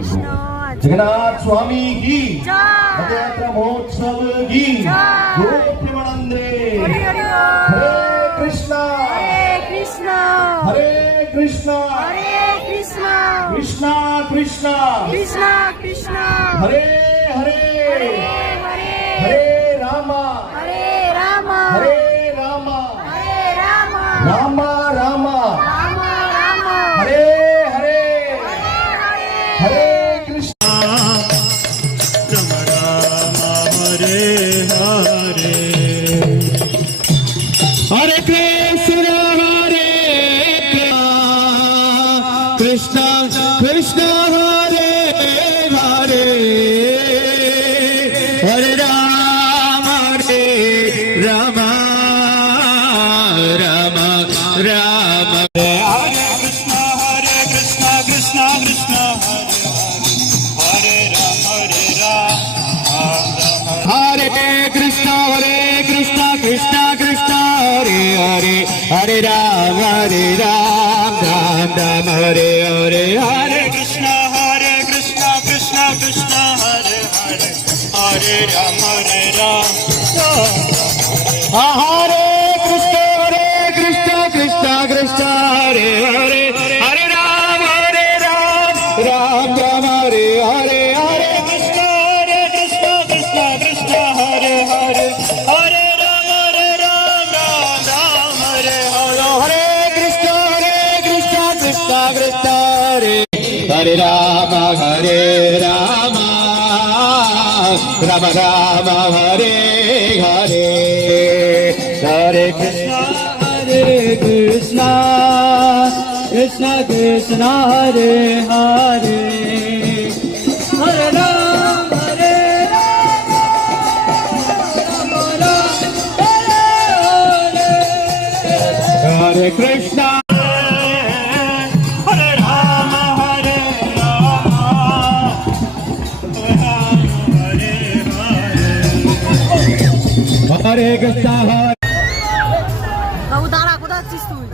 कृष्ण जगन्नाथ स्वामी की रथयात्रा महोत्सव की गोप्रेमानंदे हरे कृष्णा कृष्ण हरे कृष्णा कृष्ण कृष्णा कृष्णा कृष्ण कृष्ण हरे हरे हरे रामा हरे राम हरे रामा हरे राम रामा रामा राम राम हरे हरे हरे कृष्ण राम राम हरे हरे हरे कृष्ण कृष्ण कृष्ण हरे हरे हरे राम राम राम राम हरे कृष्ण कृष्ण कृष्ण हरे राम हरे कृष्ण कृष्ण कृष्ण हरे हरे हरे राम राम राम हरे हरे हरे कृष्ण कृष्ण कृष्ण हरे हरे हरे राम हरे कृष्ण कृष्ण कृष्ण हरे हरे हरे राम राम राम हरे हरे हरे कृष्ण कृष्ण कृष्ण हरे हरे हरे राम राम राम हरे हरे हरे कृष्ण कृष्ण कृष्ण हरे हरे राम राम राम हरे हरे हरे कृष्ण कृष्ण कृष्ण हरे हरे हरे राम हरे कृष्ण हरे राम हरे कृष्ण भाऊ दारा कुठं दिसतोय